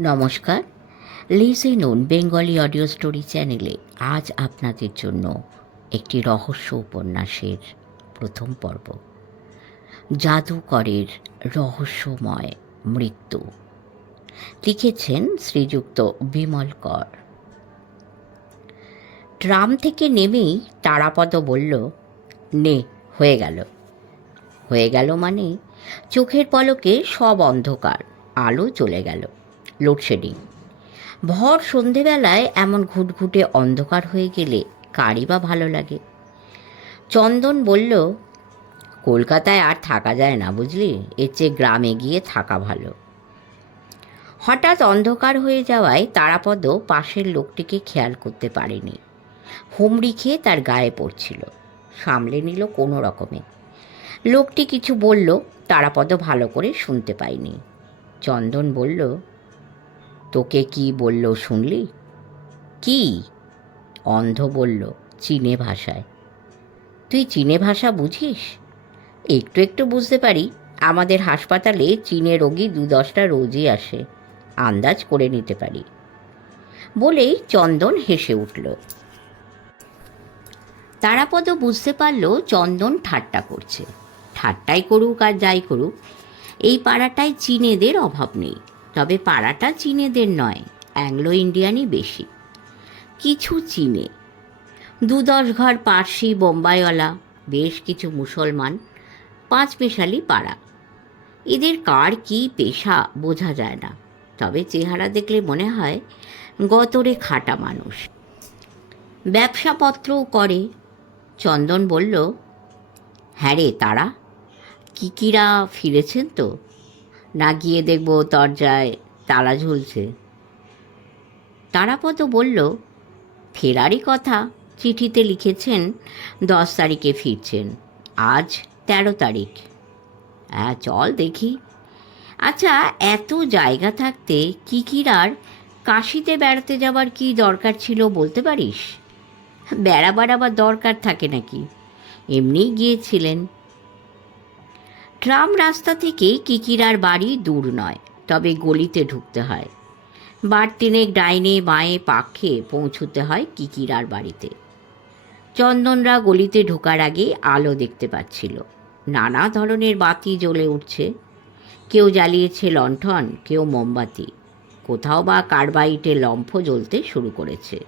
নমস্কার। লিসে নুন বেঙ্গলি অডিও স্টোরি চ্যানেলে আজ আপনাদের জন্য একটি রহস্য উপন্যাসের প্রথম পর্ব। জাদুকরের রহস্যময় মৃত্যু। লিখেছেন শ্রীযুক্ত বিমল কর। ট্রাম থেকে নেমেই তারাপদ বলল, নে, হয়ে গেল। হয়ে গেল মানে চোখের পলকে সব অন্ধকার, আলো চলে গেল। লোডশেডিং। ভর সন্ধেবেলায় এমন ঘুটঘুটে অন্ধকার হয়ে গেলে কারই বা ভালো লাগে? চন্দন বলল, কলকাতায় আর থাকা যায় না বুঝলি? এর চেয়ে গ্রামে গিয়ে থাকা ভালো। হঠাৎ অন্ধকার হয়ে যাওয়ায় তারাপদ পাশের লোকটিকে খেয়াল করতে পারেনি। হুমড়ি খেয়ে তার গায়ে পড়ছিল। সামলে নিল কোনো রকমে। লোকটি কিছু বলল, তারাপদ ভালো করে শুনতে পায়নি। চন্দন বলল তোকে কি বলল শুনলি? কি? অন্ধ বলল চীনে ভাষায়। তুই চীনে ভাষা বুঝিস? একটু একটু বুঝতে পারি, আমাদের হাসপাতালে চীনে রোগী দু দশটা রোজই আসে, আন্দাজ করে নিতে পারি। বলেই চন্দন হেসে উঠল। তারাপদ বুঝতে পারল চন্দন ঠাট্টা করছে। ঠাট্টাই করুক আর যাই করুক, এই পাড়াটায় চীনেদের অভাব নেই। তবে পাড়াটা চীনেদের নয় অ্যাংলো ইন্ডিয়ানই বেশি। কিছু চীনে। দু দশ ঘর পার্সি বোম্বাইওয়ালা, বেশ কিছু মুসলমান, পাঁচ পেশালি পাড়া। এদের কার কি পেশা বোঝা যায় না, তবে চেহারা দেখলে মনে হয় গতরে খাটা মানুষ। ব্যবসাপত্রও করে। চন্দন বলল হ্যাঁ রে, তারা। কিকিরা ফিরেছেন তো? না গিয়ে দেখব দরজায় তালা ঝুলছে। তারাপদ বলল, ফেরারই কথা, চিঠিতে লিখেছেন, দশ তারিখে ফিরছেন। আজ তেরো তারিখ। হ্যাঁ চল দেখি। আচ্ছা এত জায়গা থাকতে কিকিরার কাশিতে বেড়াতে যাবার কি দরকার ছিল বলতে পারিস? বেড়াবার আবার দরকার থাকে নাকি? এমনিই গিয়েছিলেন। ট্রাম রাস্তা থেকে কিকিরার বাড়ি দূর নয়, তবে গলিতে ঢুকতে হয়। বার ডাইনে, বাঁয়ে, পাখে পৌঁছতে হয় কিকিরার বাড়িতে। চন্দনরা গলিতে ঢোকার আগে আলো দেখতে পাচ্ছিল। নানা ধরনের বাতি জ্বলে উঠছে। কেউ জ্বালিয়েছে লণ্ঠন, কেউ মোমবাতি। কোথাও বা কার্বাইটে লম্ফ জ্বলতে শুরু করেছে।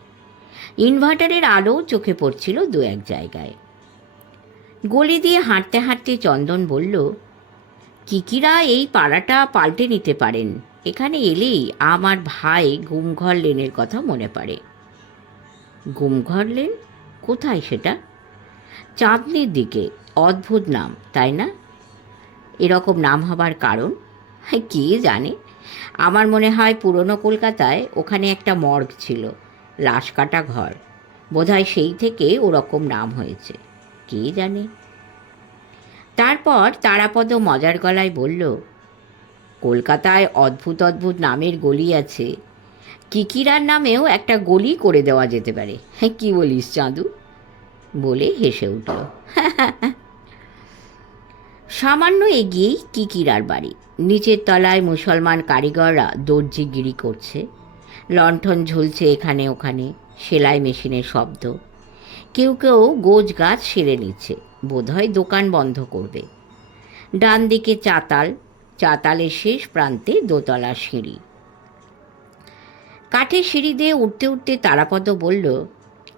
ইনভার্টারের আলো চোখে পড়ছিল দু এক জায়গায়। গলি দিয়ে হাঁটতে হাঁটতে চন্দন বলল, কিকিরা, এই পাড়াটা পাল্টে নিতে পারেন। এখানে এলেই আমার ভাই গুমঘর লেনের কথা মনে পড়ে। গুমঘর লেন? কোথায় সেটা? চাঁদনির দিকে। অদ্ভুত নাম, তাই না? এরকম নাম হবার কারণ? কে জানে? আমার মনে হয় পুরনো কলকাতায় ওখানে একটা মর্গ ছিল, লাশ কাটা ঘর। বোধহয় সেই থেকে ওরকম নাম হয়েছে। কে জানে? তারপর তারাপদ মজার গলায় বলল, কলকাতায় অদ্ভুত অদ্ভুত নামের গলি আছে। কিকিরার নামেও একটা গলি করে দেওয়া যেতে পারে। হ্যাঁ কী বলিস চাঁদু? বলে হেসে উঠল। সামান্য এগিয়েই কিকিরার বাড়ি। নিচের তলায় মুসলমান কারিগররা দর্জিগিরি করছে। লণ্ঠন ঝুলছে এখানে ওখানে। সেলাই মেশিনের শব্দ। কেউ কেউ গোজ গাছ সেরে নিচ্ছে। বোধহয় দোকান বন্ধ করবে। ডান দিকে চাতাল, চাতালের শেষ প্রান্তে দোতলা সিঁড়ি। কাঠের সিঁড়ি দিয়ে উঠতে উঠতে তারাপদ বলল,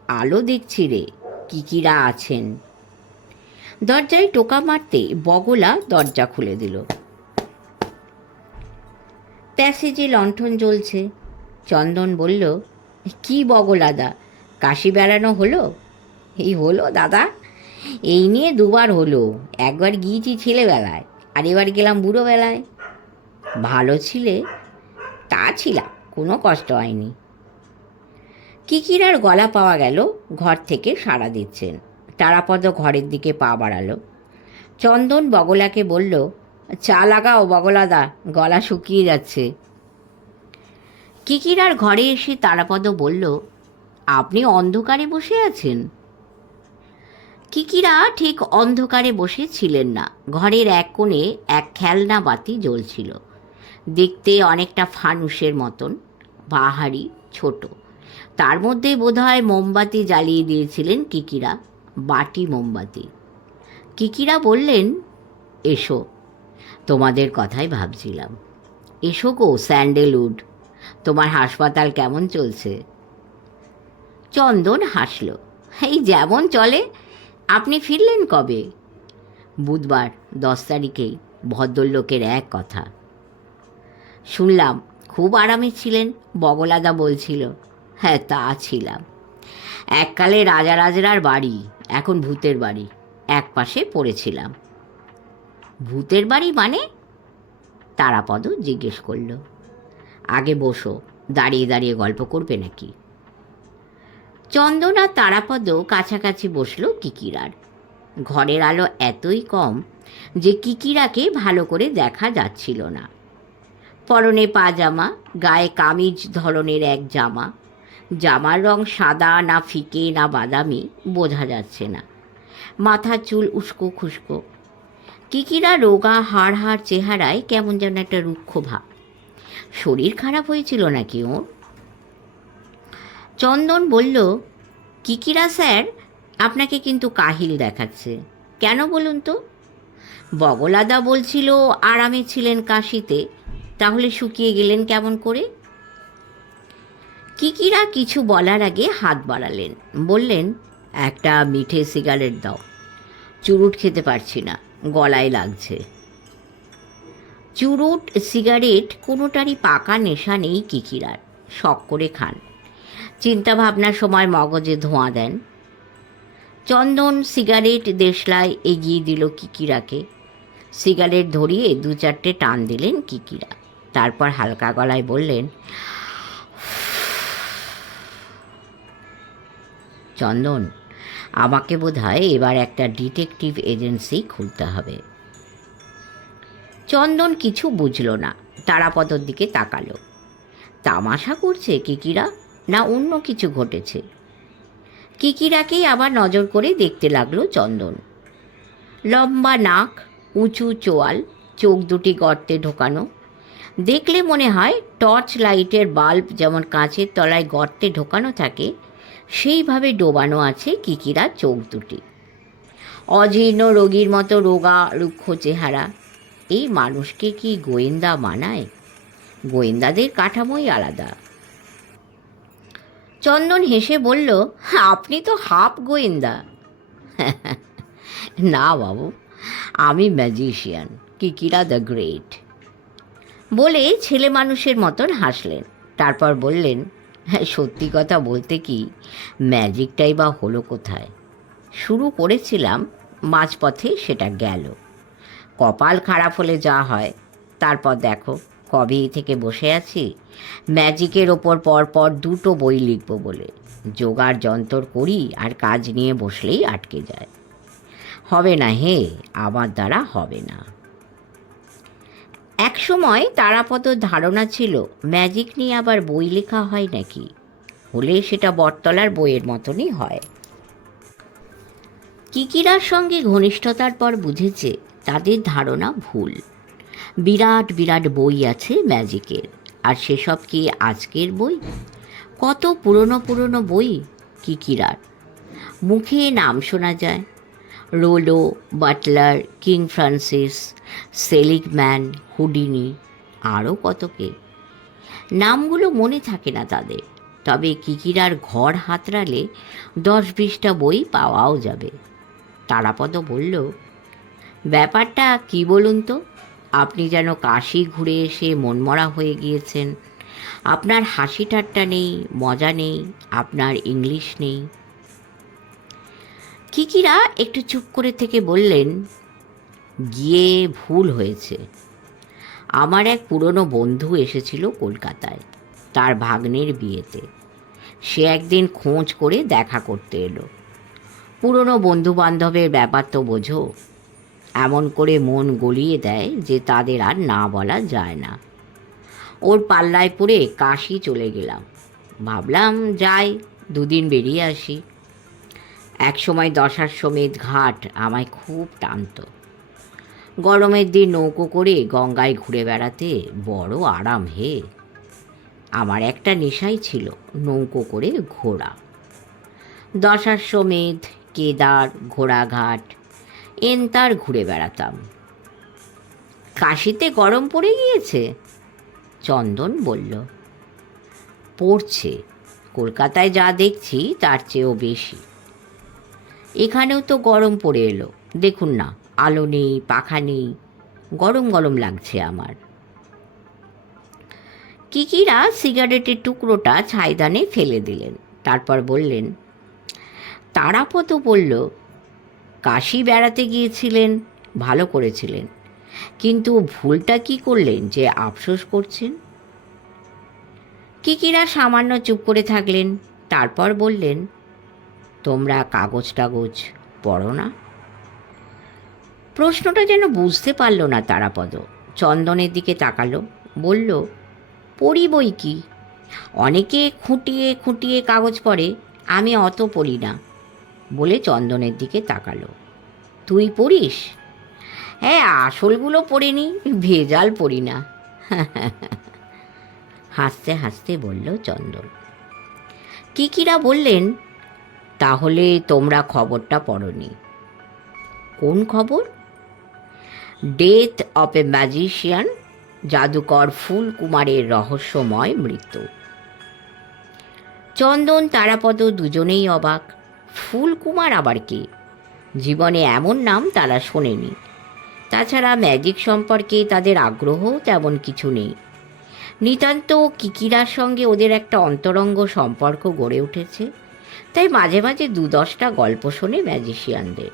আলো দেখছি রে, কিকিরা আছেন? দরজায় টোকা মারতে বগলা দরজা খুলে দিল। প্যাসেজে লণ্ঠন জ্বলছে। চন্দন বলল, কি বগলাদা, কাশি বেড়ানো হলো? এই হলো, দাদা? এই নিয়ে দুবার হলো, একবার গিয়েছি ছেলেবেলায়, আর এবার গেলাম বুড়োবেলায়। ভালো ছিলে, তা ছিলাম, কোনো কষ্ট হয়নি। কিকিরার গলা পাওয়া গেল, ঘর থেকে সাড়া দিচ্ছেন। তারাপদ ঘরের দিকে পা বাড়ালো। চন্দন বগলাকে বলল, চা লাগাও বগলাদা, গলা শুকিয়ে যাচ্ছে। কিকিরার ঘরে এসে তারাপদ বলল, আপনি অন্ধকারে বসে আছেন? কিকিরা ঠিক অন্ধকারে বসে ছিলেন না। ঘরের এক কোণে এক খেলনা বাতি জ্বলছিল। দেখতে অনেকটা ফানুসের মতন, বাহারি, ছোট। তার মধ্যে বোধহয় মোমবাতি জ্বালিয়ে দিয়েছিলেন কিকিরা, বাটি মোমবাতি। কিকিরা বললেন, এসো। তোমাদের কথাই ভাবছিলাম। এসো গো, স্যান্ডেলউড, তোমার হাসপাতাল কেমন চলছে? চন্দন হাসল। এই যেমন চলে আপনি ফিরলেন কবে? বুধবার, দশ তারিখেই, ভদ্রলোকের এক কথা। শুনলাম, খুব আরামে ছিলেন, বগলাদা বলছিল। হ্যাঁ তা ছিলাম। এককালে রাজা রাজরার বাড়ি, এখন ভূতের বাড়ি, এক পাশে পড়েছিলাম। ভূতের বাড়ি মানে? তারাপদ জিজ্ঞেস করল। আগে বসো, দাঁড়িয়ে দাঁড়িয়ে গল্প করবে নাকি? চন্দন আর তারাপদ কাছাকাছি বসল কিকিরার। ঘরের আলো এতই কম যে কিকিরাকে ভালো করে দেখা যাচ্ছিল না। পরনে পাজামা, গায়ে কামিজ ধরনের এক জামা। জামার রং সাদা না ফিকে না বাদামি বোঝা যাচ্ছে না। মাথার চুল উস্কো খুস্কো। কিকিরা রোগা হাড় হাড় চেহারায় কেমন যেন একটা রুক্ষ ভাব। শরীর খারাপ হয়েছিল নাকি ওর? চন্দন বলল, কিকিরা স্যার, আপনাকে কিন্তু কাহিল দেখাচ্ছে। কেন বলুন তো? বগলাদা বলছিল, আরামে ছিলেন কাশিতে, তাহলে শুকিয়ে গেলেন কেমন করে? কিকিরা কিছু বলার আগে হাত বাড়ালেন, বললেন, একটা মিঠে সিগারেট দাও, চুরুট খেতে পারছি না, গলায় লাগছে। চুরুট, সিগারেট, কোনোটারই পাকা নেশা নেই কিকিরার, শখ করে খান। চিন্তা ভাবনার সময় মগজে ধোঁয়া দেন। চন্দন সিগারেট দেশলায় এগিয়ে দিল কিকিরাকে। সিগারেট ধরিয়ে দু চারটে টান দিলেন কিকিরা। তারপর হালকা গলায় বললেন, চন্দন, আমাকে বোধ হয় এবার একটা ডিটেকটিভ এজেন্সি খুলতে হবে। চন্দন কিছু বুঝল না, তারাপদর দিকে তাকালো। তামাশা করছে কিকিরা? না অন্য কিছু ঘটেছে। কিকিরাকেই আবার নজর করে দেখতে লাগল চন্দন। লম্বা নাক, উঁচু চোয়াল, চোখ দুটি গর্তে ঢোকানো। দেখলে মনে হয় টর্চ লাইটের বাল্ব যেমন কাঁচের তলায় গর্তে ঢোকানো থাকে, সেইভাবে ডোবানো আছে কিকিরা চোখ দুটি। অজীর্ণ রোগীর মতো রোগা রুক্ষ চেহারা। এই মানুষকে কি গোয়েন্দা মানায়? গোয়েন্দাদের কাঠামোই আলাদা। চন্দন হেসে বলল, আপনি তো হাফ গোয়েন্দা। না বাবু, আমি ম্যাজিশিয়ান, কিকিরা দ্য গ্রেট। বলে ছেলে মানুষের মতন হাসলেন। তারপর বললেন, সত্যি কথা বলতে কি, ম্যাজিকটাই বা হলো কোথায়? শুরু করেছিলাম, মাঝপথে সেটা গেল। কপাল খারাপ হলে যা হয়, তারপর দেখো। কবেই থেকে বসে আছি? ম্যাজিকের ওপর পরপর দুটো বই লিখব বলে। যোগার যন্তর করি আর কাজ নিয়ে বসলেই আটকে যায়। হবে না হে, আমার দ্বারা হবে না। এক সময় তারাপদ ধারণা ছিল, ম্যাজিক নিয়ে আবার বই লেখা হয় নাকি? হলে সেটা বটতলার বইয়ের মতনই হয়। কিকিরার সঙ্গে ঘনিষ্ঠতার পর বুঝেছে, তাদের ধারণা ভুল। বিরাট বিরাট বই আছে ম্যাজিকের। আর সেসব কি আজকের বই? কত পুরনো পুরনো বই? কিকিরার মুখে নাম শোনা যায়। Rolo, Butler, King Francis Seligman Houdini, আরও কতকে নামগুলো মনে থাকে না তাদের। তবে কিকিরার ঘর হাতড়ালে দশ বিশটা বই পাওয়াও যাবে। তারাপদ বলল, ব্যাপারটা কি বলুন তো? আপনি যেন কাশি ঘুরে এসে মনমরা হয়ে গিয়েছেন। আপনার হাসি ঠাট্টা নেই, মজা নেই, আপনার ইংলিশ নেই। কিকিরা একটু চুপ করে থেকে বললেন, গিয়ে ভুল হয়েছে। আমার এক পুরনো বন্ধু এসেছিল কলকাতায়, তার ভাগ্নের বিয়েতে। সে একদিন খোঁজ করে দেখা করতে এলো। পুরনো বন্ধু বান্ধবের ব্যাপার তো বোঝো। এমন করে মন গলিয়ে দেয় যে তাদের আর না বলা যায় না। ওর পাল্লায় পড়ে কাশি চলে গেলাম। ভাবলাম, যাই, দুদিন বেরিয়ে আসি। এক সময় দশার সমেত ঘাট আমায় খুব টানত। গরমের দিন নৌকো করে গঙ্গায় ঘুরে বেড়াতে বড় আরাম হে। আমার একটা নেশাই ছিল নৌকো করে ঘোরা। দশাশ্বমেধ কেদার, ঘোড়াঘাট এনতার ঘুরে বেড়াতাম। কাশিতে গরম পড়ে গিয়েছে, চন্দন বলল। পড়ছে, কলকাতায় যা দেখছি তার চেয়েও বেশি। এখানেও তো গরম পড়ে এলো, দেখুন না, আলো নেই, পাখা নেই, গরম গরম লাগছে আমার। কিকিরা সিগারেটের টুকরোটা ছাইদানে ফেলে দিলেন, তারপর বললেন, তারাপদ বলল কাশি বেড়াতে গিয়েছিলেন, ভালো করেছিলেন। কিন্তু ভুলটা কি করলেন যে আফসোস করছেন? কিকিরা সামান্য চুপ করে থাকলেন, তারপর বললেন, তোমরা কাগজ টাগজ পড়ো না? প্রশ্নটা যেন বুঝতে পারল না তারাপদ। চন্দনের দিকে তাকালো, বলল, পড়ি বই কি? অনেকে খুঁটিয়ে খুঁটিয়ে কাগজ পড়ে, আমি অত পড়ি না। বলে চন্দনের দিকে তাকালো। তুই পড়িস? হ্যাঁ আসলগুলো পড়িনি, ভেজাল পড়ি না। হাসতে হাসতে বলল চন্দন। কিকিরা বললেন? তাহলে তোমরা খবরটা পড়নি। কোন খবর? ডেথ অফ এ ম্যাজিশিয়ান জাদুকর ফুল কুমারের রহস্যময় মৃত্যু। চন্দন, তারাপদ দুজনেই অবাক। ফুল কুমার আবার কে? জীবনে এমন নাম তারা শোনেনি। তাছাড়া ম্যাজিক সম্পর্কে তাদের আগ্রহ তেমন কিছু নেই। নিতান্ত কিকিরার সঙ্গে ওদের একটা অন্তরঙ্গ সম্পর্ক গড়ে উঠেছে, তাই মাঝে মাঝে দু দশটা গল্প শোনে ম্যাজিশিয়ানদের।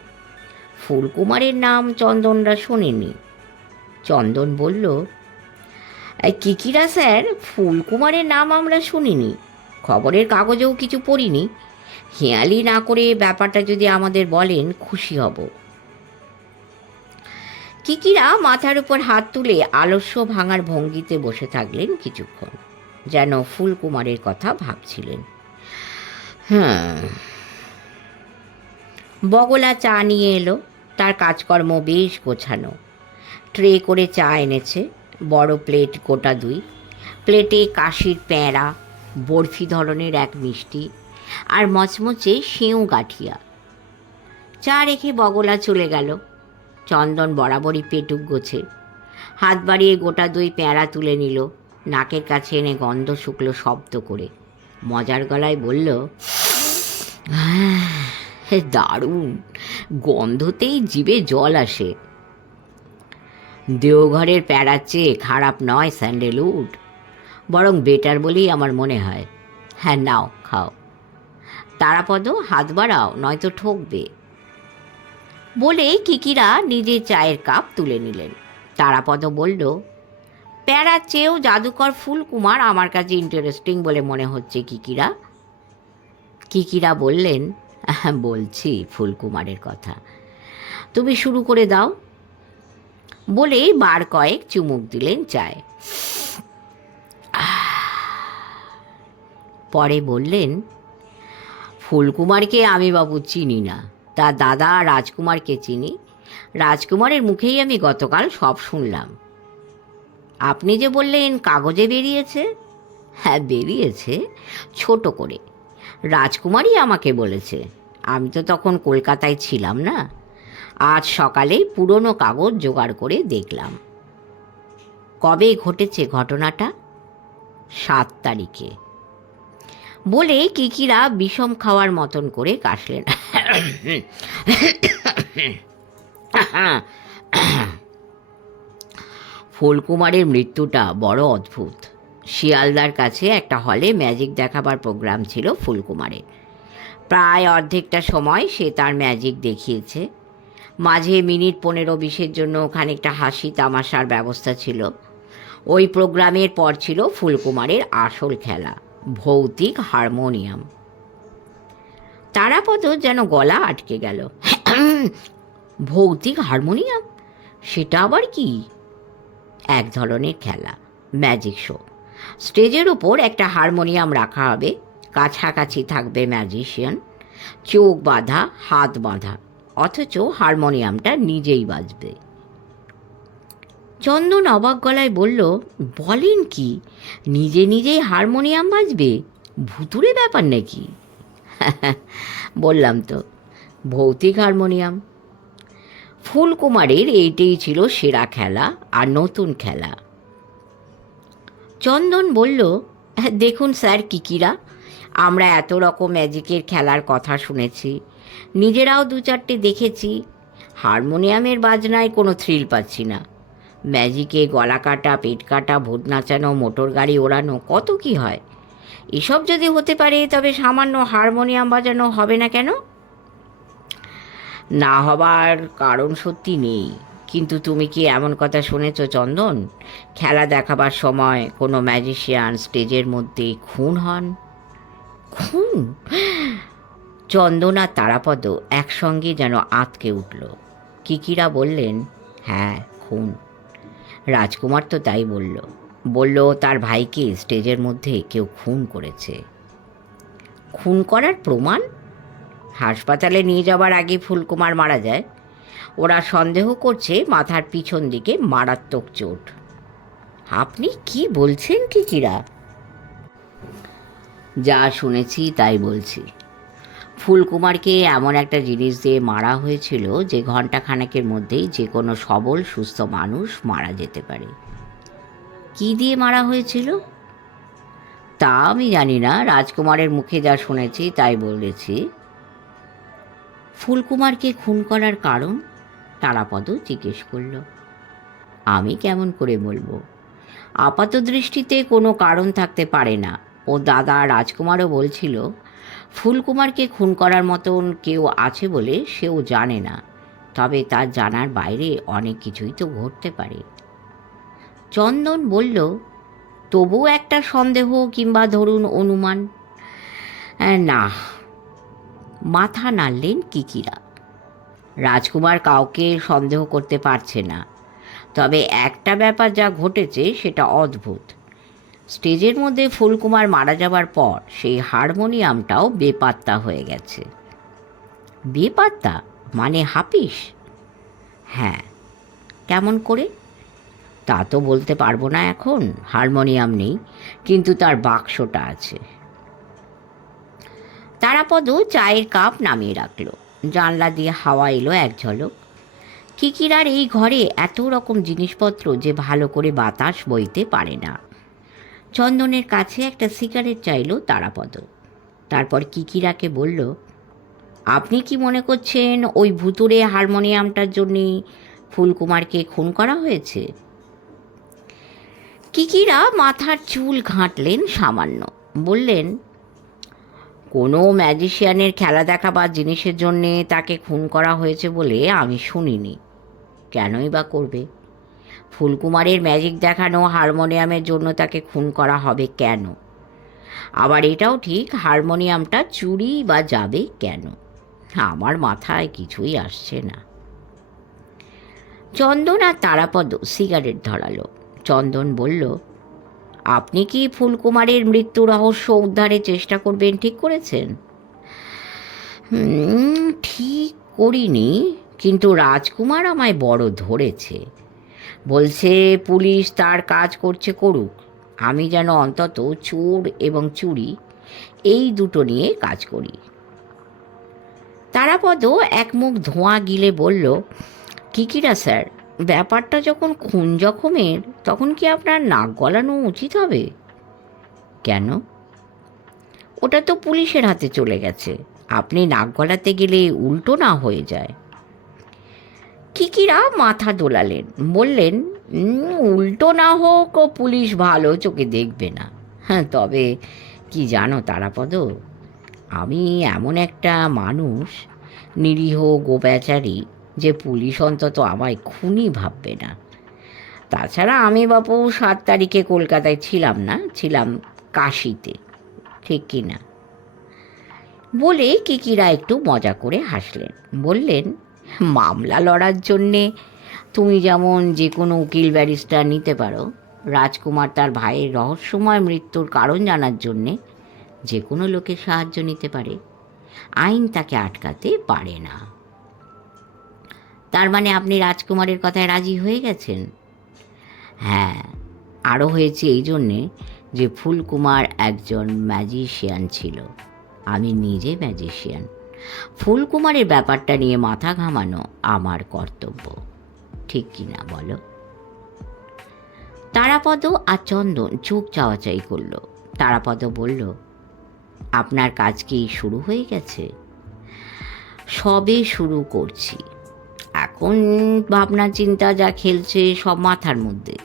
ফুলকুমারের নাম চন্দনরা শোনেনি। চন্দন বলল, "এই কিকিরা স্যার, ফুলকুমারের নাম আমরা শুনিনি। খবরের কাগজেও কিছু পড়িনি। হেয়ালি না করে ব্যাপারটা যদি আমাদের বলেন, খুশি হব। কিকিরা মাথার উপর হাত তুলে আলস্য ভাঙার ভঙ্গিতে বসে থাকলেন কিছুক্ষণ, যেন ফুলকুমারের কথা ভাবছিলেন। হ্যাঁ বগলা চা নিয়ে এলো, তার কাজকর্ম বেশ গোছানো। ট্রে করে চা এনেছে, বড় প্লেট গোটা দুই। প্লেটে কাশির প্যাঁড়া বরফি ধরনের এক মিষ্টি আর মচমচে সেও গাঠিয়া। চা রেখে বগলা চলে গেল। চন্দন বরাবরই পেটুক গোছে। হাত বাড়িয়ে গোটা দুই প্যাঁড়া তুলে নিল। নাকের কাছে এনে গন্ধ শুকলো শব্দ করে। মজার গলায় বলল "আহ, দারুণ। গন্ধতেই জিভে জল আসে। দেওঘরের প্যাড়ার চেয়ে খারাপ নয় স্যান্ডেলউড বরং বেটার বলেই আমার মনে হয়। হ্যাঁ নাও খাও। তারাপদ হাত বাড়াও নয়তো ঠকবে। বলে কিকিরা নিজের চায়ের কাপ তুলে নিলেন। তারাপদ বলল প্যারার চেয়েও জাদুকর ফুলকুমার আমার কাছে ইন্টারেস্টিং বলে মনে হচ্ছে কিকিরা। কিকিরা বললেন "হ্যাঁ, বলছি ফুলকুমারের কথা। তুমি শুরু করে দাও। বলে বার কয়েক চুমুক দিলেন চায়। পরে বললেন ফুলকুমারকে আমি বাবু চিনি না। তার দাদা রাজকুমারকে চিনি। রাজকুমারের মুখেই আমি গতকাল সব শুনলাম। আপনি যে বললেন কাগজে বেরিয়েছে? হ্যাঁ বেরিয়েছে। ছোট করে। রাজকুমারই আমাকে বলেছে। আমি তো তখন কলকাতায় ছিলাম না। আজ সকালেই পুরনো কাগজ জোগাড় করে দেখলাম। কবে ঘটেছে ঘটনাটা? সাত তারিখে। বলে কিকিরা বিষম খাওয়ার মতন করে কাশলেন। ফুলকুমারের মৃত্যুটা বড় অদ্ভুত। শিয়ালদার কাছে একটা হলে ম্যাজিক দেখাবার প্রোগ্রাম ছিল ফুলকুমারের। প্রায় অর্ধেকটা সময় সে তার ম্যাজিক দেখিয়েছে। মাঝে মিনিট পনেরো বিশের জন্য খানিকটা হাসি তামাশার ব্যবস্থা ছিল। ওই প্রোগ্রামের পর ছিল ফুলকুমারের আসল খেলা। ভৌতিক হারমোনিয়াম। তারাপদ যেন গলা আটকে গেল। ভৌতিক হারমোনিয়াম? সেটা আবার কি? এক ধরনের খেলা ম্যাজিক শো স্টেজের ওপর একটা হারমোনিয়াম রাখা হবে, কাছাকাছি থাকবে ম্যাজিশিয়ান চোখ বাঁধা, হাত বাঁধা, অথচ হারমোনিয়ামটা নিজেই বাজবে। চন্দন অবাক গলায় বলল বলেন কি? নিজে নিজেই হারমোনিয়াম বাজবে? ভুতুরে ব্যাপার নাকি? বললাম তো ভৌতিক হারমোনিয়াম। ফুলকুমারের এইটাই ছিল সেরা খেলা আর নতুন খেলা। চন্দন বলল "হ্যাঁ, দেখুন স্যার কিকিরা আমরা এত রকম ম্যাজিকের খেলার কথা শুনেছি। নিজেরাও দু চারটে দেখেছি। হারমোনিয়ামের বাজনায় কোনো থ্রিল পাচ্ছি না। ম্যাজিকে গলা কাটা, পেট কাটা, ভূত নাচানো, মোটর গাড়ি ওড়ানো, কত কি হয়? এসব যদি হতে পারে, তবে সামান্য হারমোনিয়াম বাজানো হবে না কেন? না হবার কারণ সত্যি নেই। কিন্তু তুমি কি এমন কথা শুনেছ, চন্দন? খেলা দেখাবার সময় কোনো ম্যাজিশিয়ান স্টেজের মধ্যে খুন হন? খুন? চন্দন আর তারাপদ একসঙ্গে যেন আতকে উঠল। কিকিরা বললেন হ্যাঁ খুন। রাজকুমার তো তাই বলল। বলল, তার ভাইকে স্টেজের মধ্যে কেউ খুন করেছে। খুন করার প্রমাণ? হাসপাতালে নিয়ে যাওয়ার আগে ফুলকুমার মারা যায়। ওরা সন্দেহ করছে মাথার পিছন দিকে মারাত্মক চোট। আপনি কি বলছেন কিকিরা যা শুনেছি তাই বলছি। ফুলকুমারকে এমন একটা জিনিস দিয়ে মারা হয়েছিল যে ঘন্টাখানেকের মধ্যেই যে কোনো সবল, সুস্থ মানুষ মারা যেতে পারে। কি দিয়ে মারা হয়েছিল? তা আমি জানি না, রাজকুমারের মুখে যা শুনেছি তাই বলেছি। ফুলকুমারকে খুন করার কারণ? তারাপদ জিজ্ঞেস করল। আমি কেমন করে বলব? আপাত দৃষ্টিতে কোনো কারণ থাকতে পারে না। ও দাদা রাজকুমারও বলছিল ফুলকুমারকে খুন করার মতন কেউ আছে বলে সেও জানে না। তবে তার জানার বাইরে অনেক কিছুই তো ঘটতে পারে। চন্দন বলল তবু একটা সন্দেহ কিংবা ধরুন অনুমান? না। মাথা নাড়লেন কিকিরা। রাজকুমার কাউকে সন্দেহ করতে পারছে না। তবে একটা ব্যাপার যা ঘটেছে সেটা অদ্ভুত। স্টেজের মধ্যে ফুলকুমার মারা যাবার পর সেই হারমোনিয়ামটাও বেপাত্তা হয়ে গেছে। বেপাত্তা? মানে হাপিস? হ্যাঁ। কেমন করে? তা তো বলতে পারব না এখন, হারমোনিয়াম নেই, কিন্তু তার বাক্সটা আছে। তারাপদ চায়ের কাপ নামিয়ে রাখল। জানলা দিয়ে হাওয়া এলো এক ঝলক। কিকিরার এই ঘরে এত রকম জিনিসপত্র যে ভালো করে বাতাস বইতে পারে না। চন্দনের কাছে একটা সিগারেট চাইলো তারাপদ। তারপর কিকিরাকে বলল, আপনি কি মনে করছেন ওই ভুতুরে হারমোনিয়ামটার জন্যে ফুলকুমারকে খুন করা হয়েছে? কিকিরা মাথার চুল ঘাঁটলেন সামান্য। বললেন, কোনো ম্যাজিশিয়ানের খেলা দেখা বা জিনিসের জন্যে তাকে খুন করা হয়েছে বলে আমি শুনিনি। কেনই বা করবে? ফুলকুমারের ম্যাজিক দেখানো হারমোনিয়ামের জন্য তাকে খুন করা হবে কেন? আবার এটাও ঠিক হারমোনিয়ামটা চুরি বা যাবে কেন? আমার মাথায় কিছুই আসছে না। চন্দন আর তারাপদ সিগারেট ধরালো। চন্দন বলল, আপনি কি ফুলকুমারের মৃত্যু রহস্য উদ্ধারের চেষ্টা করবেন ঠিক করেছেন? ঠিক করিনি, কিন্তু রাজকুমার আমায় বড় ধরেছে। বলছে, পুলিশ তার কাজ করছে করুক। আমি যেন অন্তত চোর এবং চুরি এই দুটো নিয়ে কাজ করি। তারাপদ এক মুখ ধোঁয়া গিলে বলল, কিকিরা স্যার, ব্যাপারটা যখন খুন জখমের, তখন কি আপনার নাক গলানো উচিত হবে? কেন? ওটা তো পুলিশের হাতে চলে গেছে। আপনি নাক গলাতে গেলে উল্টো না হয়ে যায়। কিকিরা মাথা দোলালেন। বললেন উল্টো না হোক, ও পুলিশ ভালো চোখে দেখবে না। হ্যাঁ তবে কি জানো তারাপদ, আমি এমন একটা মানুষ, নিরীহ গোপ্যাচারী যে পুলিশ অন্তত আমায় খুনি ভাববে না। তাছাড়া আমি বাপু সাত তারিখে কলকাতায় ছিলাম না, ছিলাম কাশিতে, ঠিক কি না বলে কিকিরা একটু মজা করে হাসলেন। বললেন মামলা লড়ার জন্যে তুমি যেমন যে কোনো উকিল ব্যারিস্টার নিতে পারো, রাজকুমার তার ভাইয়ের রহস্যময় মৃত্যুর কারণ জানার জন্যে যে কোনো লোকের সাহায্য নিতে পারে। আইন তাকে আটকাতে পারে না। তার মানে আপনি রাজকুমারের কথায় রাজি হয়ে গেছেন? হ্যাঁ আরও হয়েছে এই জন্যে যে ফুলকুমার একজন ম্যাজিশিয়ান ছিল। আমি নিজে ম্যাজিশিয়ান। ফুলকুমারের ব্যাপারটা নিয়ে মাথা ঘামানো আমার কর্তব্য। ঠিক কি না বলো? তারাপদ আর চন্দন চোখ চাওয়াচাই করল। তারাপদ বলল, আপনার কাজ কি শুরু হয়ে গেছে? সবে শুরু করছি। এখন ভাবনা চিন্তা যা খেলছে সব মাথার মধ্যে।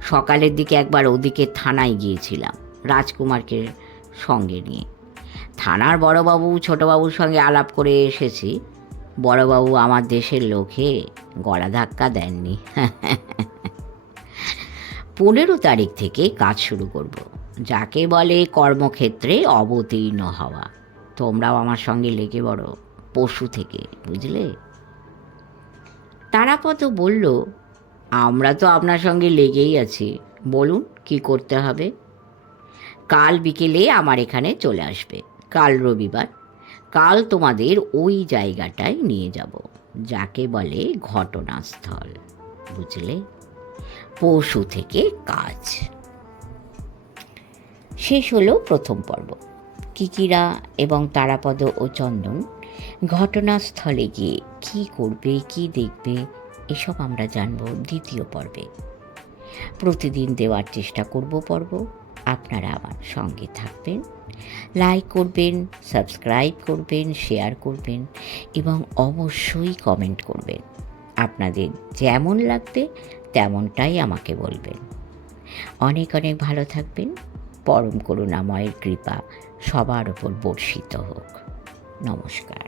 সকালের দিকে একবার ওদিকে থানায় গিয়েছিলাম রাজকুমারকে সঙ্গে নিয়ে। থানার বড়বাবু, ছোটবাবুর সঙ্গে আলাপ করে এসেছি। বড়বাবু আমার দেশের লোকে, গলা ধাক্কা দেননি। পনেরো তারিখ থেকে কাজ শুরু করব। যাকে বলে কর্মক্ষেত্রে অবতীর্ণ হওয়া। তোমরাও আমার সঙ্গে লেগে বড় পশু থেকে, বুঝলে? তারাপদ বলল, আমরা তো আপনার সঙ্গে লেগেই আছি। বলুন, কি করতে হবে? কাল বিকেলে আমার এখানে চলে আসবে। কাল রবিবার, কাল তোমাদের ওই জায়গাটায় নিয়ে যাব, যাকে বলে ঘটনাস্থল, বুঝলে? পশু থেকে কাজ। শেষ হলো প্রথম পর্ব। কিকিরা এবং তারাপদ ও চন্দন ঘটনাস্থলে গিয়ে কি করবে, কি দেখবে, এসব আমরা জানব দ্বিতীয় পর্বে। প্রতিদিন দেওয়ার চেষ্টা করব পর্ব। আপনারা আমার সঙ্গে থাকবেন। লাইক করবেন সাবস্ক্রাইব করবেন শেয়ার করবেন এবং অবশ্যই কমেন্ট করবেন। আপনাদের যেমন লাগবে তেমনটাই আমাকে বলবেন। অনেক অনেক ভালো থাকবেন। পরম করুণাময়ের কৃপা সবার ওপর বর্ষিত হোক। নমস্কার।